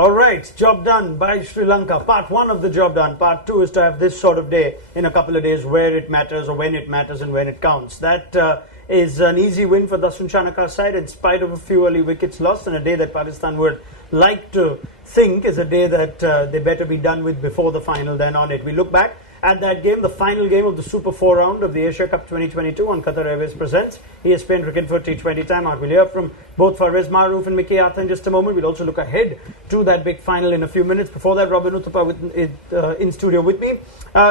All right, job done by Sri Lanka. Part 1 of the job done. Part 2 is to have this sort of day in a couple of days where it matters or when it matters and when it counts. That is an easy win for Dasun Chanaka's side in spite of a few early wickets lost, and a day that Pakistan would like to think is a day that they better be done with before the final than on it. We look back at that game, the final game of the Super 4 round of the Asia Cup 2022 on Qatar Airways presents ESPN Cricket for T20 Timeout. We'll hear from both Farveez, Maharoof and Mickey Arthur in just a moment. We'll also look ahead to that big final in a few minutes. Before that, Robin Uthappa in studio with me.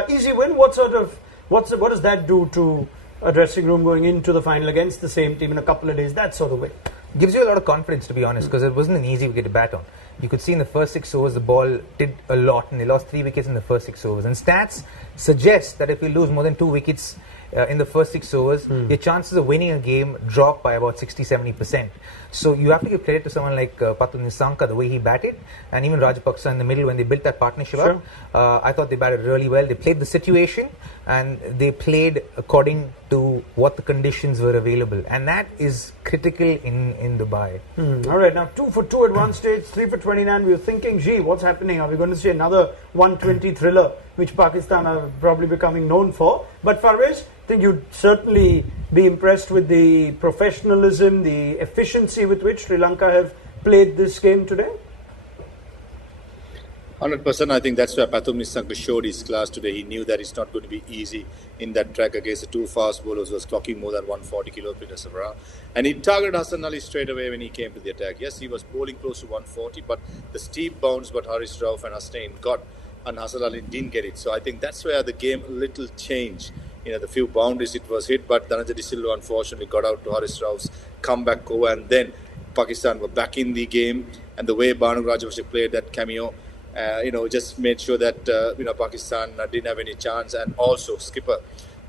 Easy win. What does that do to a dressing room going into the final against the same team in a couple of days? That sort of way. Gives you a lot of confidence, to be honest, because it wasn't an easy wicket to bat on. You could see in the first 6 overs the ball did a lot, and they lost 3 wickets in the first 6 overs. And stats suggest that if you lose more than 2 wickets in the first 6 overs, your chances of winning a game drop by about 60-70%. So you have to give credit to someone like Pathum Nissanka, the way he batted, and even Rajapaksa in the middle when they built that partnership up. I thought they batted really well. They played the situation, and they played according to what the conditions were available, and that is critical in Dubai. All right, now 2 for 2 at one stage, 3 for 29. We were thinking, gee, what's happening? Are we going to see another 120 thriller, which Pakistan are probably becoming known for? But Farveez, I think you'd certainly be impressed with the professionalism, the efficiency with which Sri Lanka have played this game today. 100%. I think that's where Pathum Nissanka showed his class today. He knew that it's not going to be easy in that track against the 2 fast bowlers who was clocking more than 140 kilometers per hour. And he targeted Hassan Ali straight away when he came to the attack. Yes, he was bowling close to 140, but the steep bounce but Haris Rauf and Hasnain got, and Hassan Ali didn't get it. So I think that's where the game a little changed. The few boundaries it was hit, but Dhananjay De Silva unfortunately got out to Haris Rauf's comeback over, and then Pakistan were back in the game. And the way Banu Rajapaksa played that cameo, just made sure that Pakistan didn't have any chance. And also skipper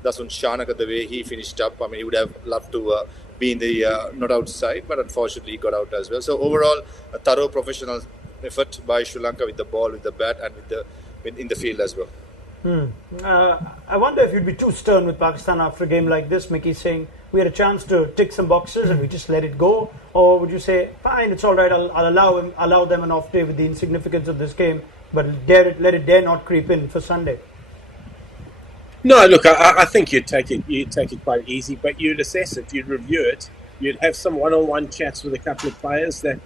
Dasun Chanaka, the way he finished up, I mean, he would have loved to be in the not outside, but unfortunately he got out as well. So overall, a thorough professional effort by Sri Lanka with the ball, with the bat, and in the field as well. I wonder if you'd be too stern with Pakistan after a game like this, Mickey, saying we had a chance to tick some boxes and we just let it go, or would you say, fine, it's all right, I'll allow them an off day with the insignificance of this game, but let it dare not creep in for Sunday? No, look, I think you'd take it quite easy, but you'd assess it, you'd review it, you'd have some one-on-one chats with a couple of players that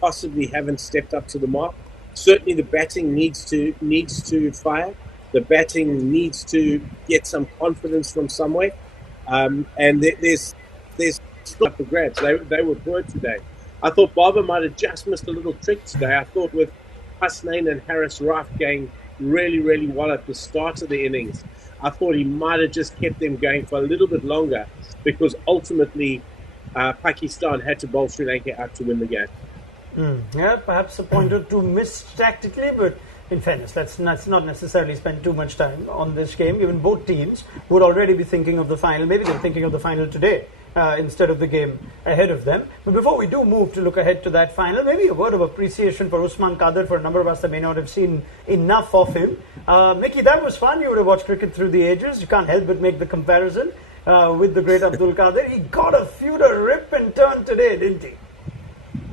possibly haven't stepped up to the mark. Certainly, the batting needs to fire. The batting needs to get some confidence from somewhere, and there's still up for grabs. They were poor today. I thought Baba might have just missed a little trick today. I thought with Hasnain and Haris Rauf going really, really well at the start of the innings, I thought he might have just kept them going for a little bit longer, because ultimately Pakistan had to bowl Sri Lanka out to win the game. Yeah, perhaps a point or two missed tactically, but in fairness, let's not necessarily spend too much time on this game. Even both teams would already be thinking of the final. Maybe they're thinking of the final today instead of the game ahead of them. But before we do move to look ahead to that final, maybe a word of appreciation for Usman Khader. For a number of us that may not have seen enough of him. Mickey, that was fun. You would have watched cricket through the ages. You can't help but make the comparison with the great Abdul Qadir. He got a few to rip and turn today, didn't he?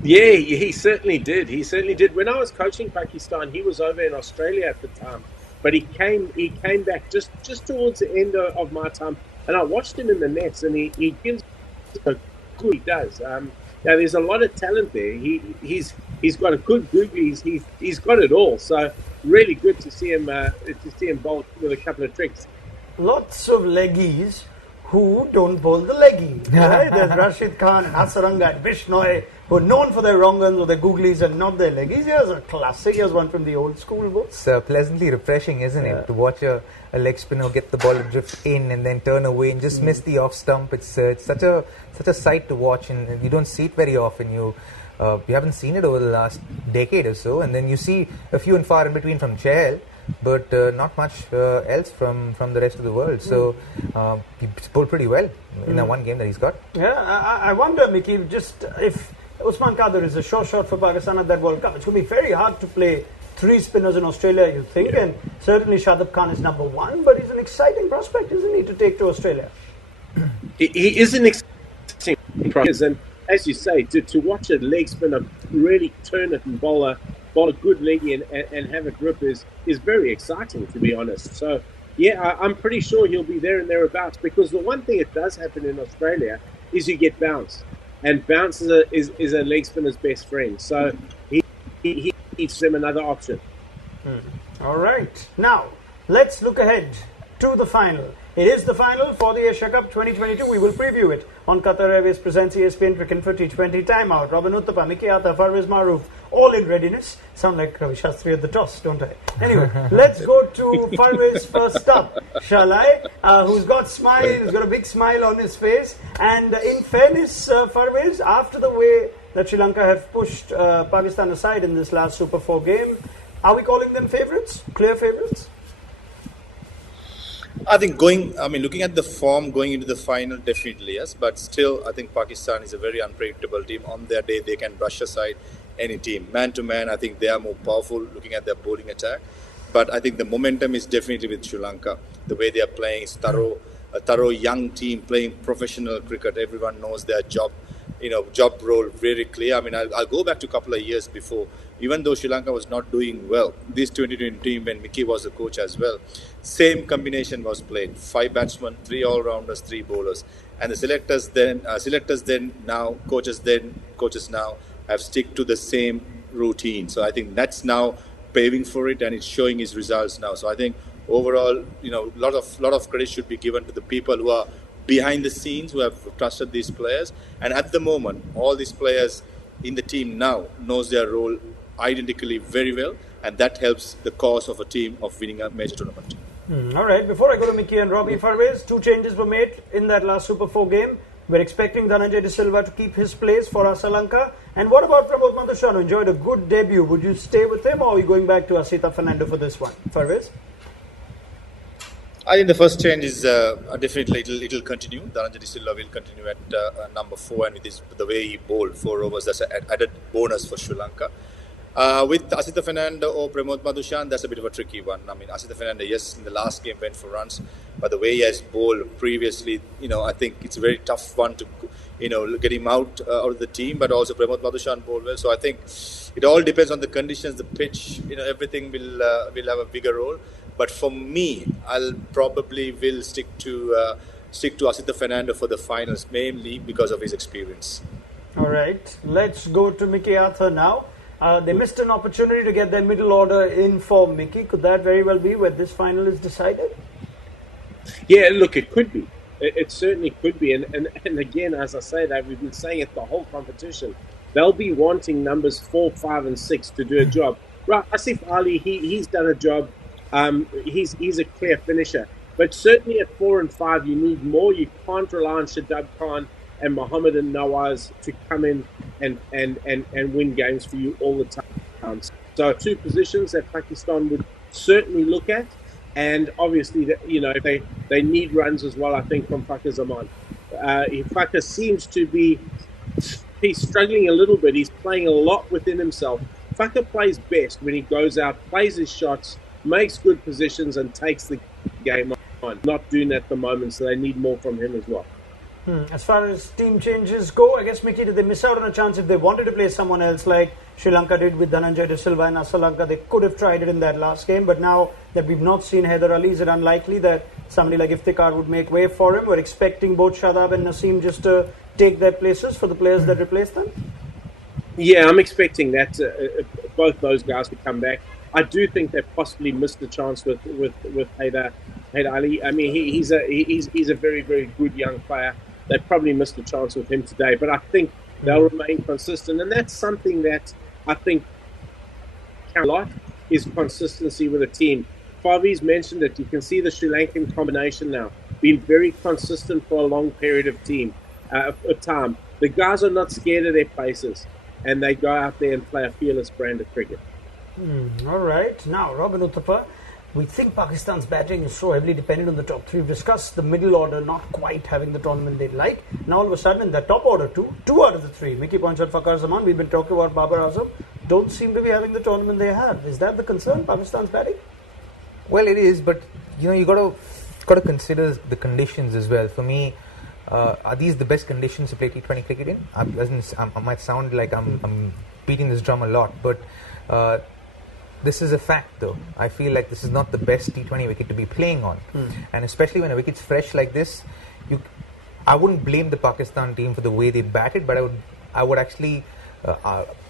Yeah, he certainly did. He certainly did. When I was coaching Pakistan, he was over in Australia at the time, but he came back just towards the end of my time, and I watched him in the nets, and he gives a good. He does. There's a lot of talent there. He's got a good googlies. He's got it all. So really good to see him bowl with a couple of tricks. Lots of leggies who don't bowl the leggy. Right? There's Rashid Khan and Hasaranga and Bishnoi, who are known for their wrong ones or their googlies and not their leggies. Here's a classic. Here's one from the old school book. It's pleasantly refreshing, isn't it? To watch a leg spinner get the ball to drift in and then turn away and just miss the off stump. It's such a sight to watch, and you don't see it very often. You haven't seen it over the last decade or so, and then you see a few and far in between from Chahal, but not much else from the rest of the world. So he bowled pretty well in that one game that he's got. Yeah, I wonder, Mickey, just if Usman Khader is a sure shot for Pakistan at that World Cup, it's going to be very hard to play 3 spinners in Australia, you think, and certainly Shadab Khan is number 1, but he's an exciting prospect, isn't he, to take to Australia? He is an exciting prospect, and as you say, to watch a leg spinner really turn it and bowl bowl a good leg in and have it rip is very exciting, to be honest. So, yeah, I'm pretty sure he'll be there and thereabouts, because the one thing that does happen in Australia is you get bounce. And bounce is a leg spinner's best friend. So he gives them another option. All right. Now, let's look ahead to the final. It is the final for the Asia Cup 2022. We will preview it on Qatar Airways presents ESPN Cricket for T20 Timeout. Robin Uthappa, Mickey Arthur, Farveez Maharoof, all in readiness. Sound like Ravi Shastri at the toss, don't I? Anyway, let's go to Farveez first up, shall I? Who's got a big smile on his face. And in fairness, Farveez, after the way that Sri Lanka have pushed Pakistan aside in this last Super 4 game, are we calling them favourites? Clear favourites? I think looking at the form going into the final, definitely yes. But still, I think Pakistan is a very unpredictable team. On their day, they can brush aside any team. Man to man, I think they are more powerful looking at their bowling attack. But I think the momentum is definitely with Sri Lanka. The way they are playing is a thorough young team playing professional cricket. Everyone knows their job role very clear. I mean, I'll go back to a couple of years before. Even though Sri Lanka was not doing well, this 2020 team, when Mickey was the coach as well, same combination was played. 5 batsmen, 3 all-rounders, 3 bowlers. And the coaches now have stick to the same routine. So I think that's now paving for it, and it's showing its results now. So I think overall, lot of credit should be given to the people who are behind the scenes, who have trusted these players. And at the moment, all these players in the team now knows their role identically very well, and that helps the cause of a team of winning a major tournament. All right, before I go to Mickey and Robbie, Farveez, 2 changes were made in that last Super 4 game. We're expecting Dhananjay De Silva to keep his place for Sri Lanka. And what about Pramod Madushan, who enjoyed a good debut? Would you stay with him, or are you going back to Asita Fernando for this one? Farveez? I think the first change is definitely it'll continue. Dhananjay De Silva will continue at number 4, and with the way he bowled 4 overs, that's an added bonus for Sri Lanka. With Asita Fernando or Pramod Madushan, that's a bit of a tricky one. I mean, Asita Fernando, yes, in the last game went for runs, but the way he has bowled previously, I think it's a very tough one to, get him out of the team. But also Pramod Madushan bowled well, so I think it all depends on the conditions, the pitch. Everything will have a bigger role. But for me, I'll probably will stick to Asita Fernando for the finals, mainly because of his experience. All right, let's go to Mickey Arthur now. They missed an opportunity to get their middle order in for Mickey. Could that very well be where this final is decided? Yeah, look, it could be. It certainly could be. And again, as I say that, we've been saying it the whole competition. They'll be wanting numbers 4, 5 and 6 to do a job. Right, Asif Ali, he's done a job. He's a clear finisher. But certainly at 4 and 5, you need more. You can't rely on Shadab Khan and Mohammed and Nawaz to come in and win games for you all the time. So 2 positions that Pakistan would certainly look at, and obviously they need runs as well, I think, from Fakhar Zaman. Fakhar seems to be he's struggling a little bit. He's playing a lot within himself. Fakhar plays best when he goes out, plays his shots, makes good positions and takes the game on. Not doing that at the moment, so they need more from him as well. As far as team changes go, I guess, Mickey, did they miss out on a chance if they wanted to play someone else like Sri Lanka did with Dhananjay De Silva and Sri Lanka? They could have tried it in that last game, but now that we've not seen Haider Ali, is it unlikely that somebody like Iftikhar would make way for him? We're expecting both Shadab and Naseem just to take their places for the players that replace them? Yeah, I'm expecting that both those guys to come back. I do think they possibly missed a chance with Haider Ali. I mean, he's a very, very good young player. They probably missed a chance with him today, but I think they'll remain consistent, and that's something that I think counts a lot, is consistency with a team. Farveez mentioned it. You can see the Sri Lankan combination now being very consistent for a long period of time. The guys are not scared of their places, and they go out there and play a fearless brand of cricket. All right. Now, Robin Uthappa, we think Pakistan's batting is so heavily dependent on the top 3. We've discussed the middle order not quite having the tournament they'd like. Now, all of a sudden, in the top order, 2 out of the 3, Mickey points out Fakhar Zaman, we've been talking about Babar Azam, don't seem to be having the tournament they have. Is that the concern, Pakistan's batting? Well, it is, but you got to consider the conditions as well. For me, are these the best conditions to play T20 cricket in? I might sound like I'm beating this drum a lot, but Uh, this is a fact, though. I feel like this is not the best T20 wicket to be playing on, and especially when a wicket's fresh like this, I wouldn't blame the Pakistan team for the way they batted, but I would actually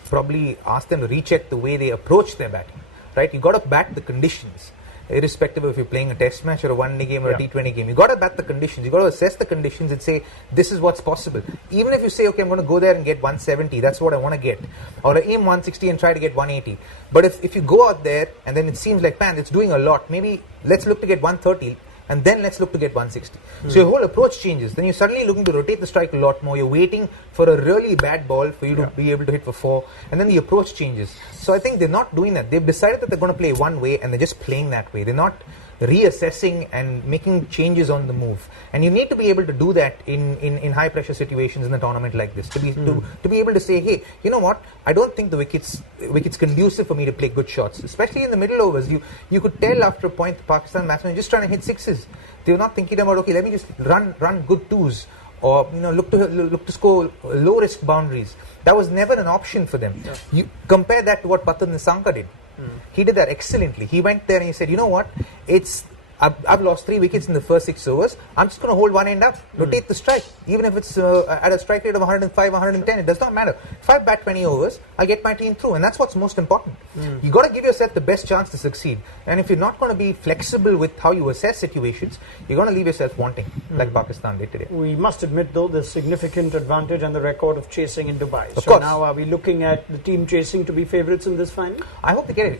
probably ask them to recheck the way they approach their batting. Right? You got to bat the conditions, irrespective of if you're playing a test match or a one-day game or a T20 game. You got to bat the conditions. You got to assess the conditions and say, this is what's possible. Even if you say, okay, I'm going to go there and get 170, that's what I want to get, or aim 160 and try to get 180. But if you go out there and then it seems like, man, it's doing a lot, maybe let's look to get 130 and then let's look to get 160. So your whole approach changes. Then you're suddenly looking to rotate the strike a lot more. You're waiting for a really bad ball for you to be able to hit for 4, and then the approach changes. So I think they're not doing that. They've decided that they're going to play one way and they're just playing that way. They're not reassessing and making changes on the move. And you need to be able to do that in high pressure situations in a tournament like this, to be able to say, hey, you know what, I don't think the wicket's conducive for me to play good shots, especially in the middle overs. You could tell after a point the Pakistan batsmen are just trying to hit sixes. They're not thinking about, okay, let me just run good twos, or look to score low risk boundaries. That was never an option for them. You compare that to what Pathum Nissanka did. He did that excellently. He went there and he said, you know what, I've lost 3 wickets in the first 6 overs. I'm just going to hold one end up, rotate the strike. Even if it's at a strike rate of 105, 110, it does not matter. If I bat 20 overs, I get my team through, and that's what's most important. You got to give yourself the best chance to succeed. And if you're not going to be flexible with how you assess situations, you're going to leave yourself wanting, like Pakistan did today. We must admit, though, the significant advantage and the record of chasing in Dubai. Of course. Now are we looking at the team chasing to be favourites in this final? I hope they get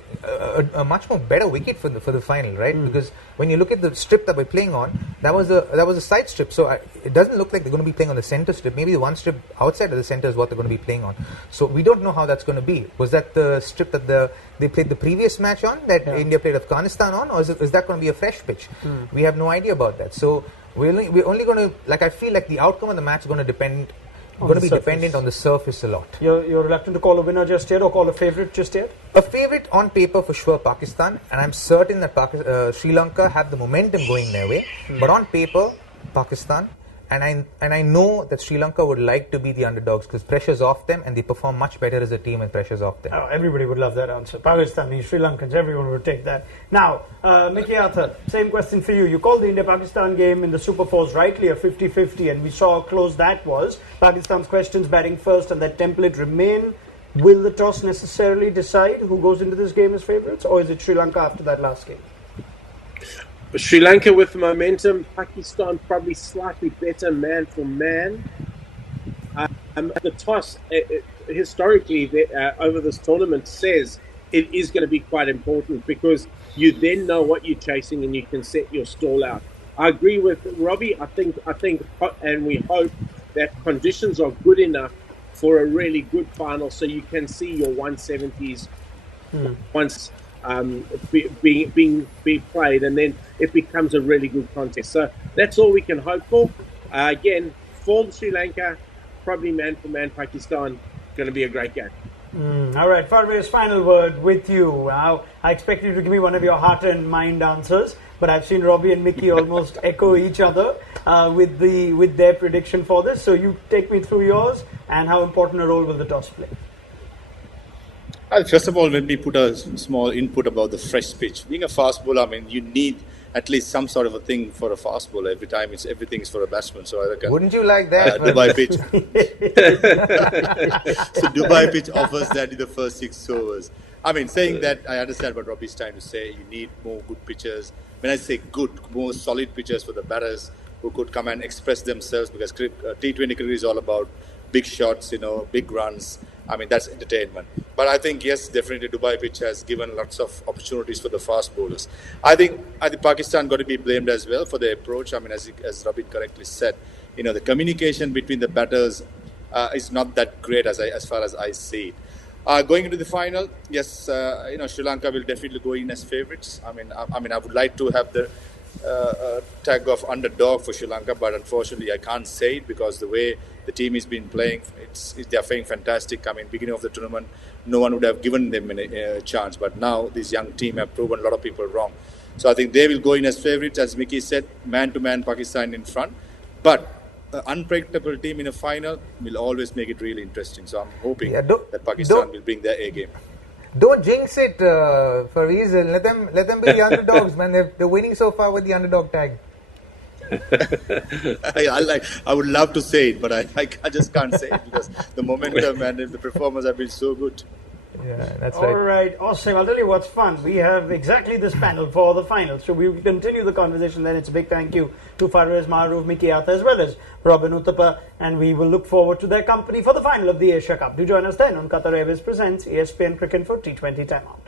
a much more better wicket for the final, right? Because when you look at the strip that we're playing on, that was a side strip, so it doesn't look like they're going to be playing on the center strip. Maybe the one strip outside of the center is what they're going to be playing on. So we don't know how that's going to be. Was that the strip that they played the previous match on, that India played Afghanistan on, or is that going to be a fresh pitch? We have no idea about that. So we're only going to, I feel like the outcome of the match is going to dependent on the surface a lot. You're reluctant to call a winner just yet, or call a favourite just yet? A favourite on paper for sure, Pakistan, and I'm certain that Sri Lanka have the momentum going their way. But on paper, Pakistan, and I know that Sri Lanka would like to be the underdogs because pressure's off them, and they perform much better as a team when pressure's off them. Oh, everybody would love that answer. Pakistani, Sri Lankans, everyone would take that. Now, Mickey Arthur, same question for you. You called the India-Pakistan game in the Super Fours rightly a 50-50, and we saw how close that was. Pakistan's questions batting first, and that template remain. Will the toss necessarily decide who goes into this game as favourites, or is it Sri Lanka after that last game? Sri Lanka with the momentum, Pakistan probably slightly better man for man. The toss, historically, over this tournament says it is going to be quite important because you then know what you're chasing and you can set your stall out. I agree with Robbie. I think, and we hope that conditions are good enough for a really good final, so you can see your 170s once being played, and then it becomes a really good contest. So that's all we can hope for. Again, form Sri Lanka, probably man for man Pakistan, going to be a great game. All right, Farveez, final word with you. I expect you to give me one of your heart and mind answers, but I've seen Robbie and Mickey almost echo each other with their prediction for this. So you take me through yours, and how important a role will the toss play? First of all, let me put a small input about the fresh pitch. Being a fast bowler, I mean, you need at least some sort of a thing for a fast bowler. Every time everything is for a batsman. So I reckon. Wouldn't you like that? Dubai pitch. So Dubai pitch offers that in the first 6 overs. I mean, saying that, I understand what Robbie's trying to say. You need more good pitchers. When I say good, more solid pitchers for the batters who could come and express themselves, because T20 cricket is all about big shots, big runs. I mean, that's entertainment. But I think, yes, definitely Dubai pitch has given lots of opportunities for the fast bowlers. I think Pakistan got to be blamed as well for their approach. I mean, as Robin correctly said, the communication between the batters is not that great as far as I see it. Going into the final, yes, Sri Lanka will definitely go in as favourites. I mean, I would like to have the tag of underdog for Sri Lanka, but unfortunately I can't say it because the way the team has been playing, they're playing fantastic. I mean, beginning of the tournament, no one would have given them a chance, but now this young team have proven a lot of people wrong. So I think they will go in as favourites, as Mickey said, man-to-man Pakistan in front. But an unpredictable team in a final will always make it really interesting. So I'm hoping that Pakistan will bring their A game. Don't jinx it, Farveez. Let them be the underdogs, man. They're winning so far with the underdog tag. I would love to say it, but I just can't say it because the momentum and the performance have been so good. Yeah, that's All right. right, awesome. I'll tell you what's fun. We have exactly this panel for the final. So we will continue the conversation then. It's a big thank you to Farveez, Maharoof, Mickey Arthur, as well as Robin Uthappa. And we will look forward to their company for the final of the Asia Cup. Do join us then on Qatar Airways Presents ESPN Cricket for T20 Timeout.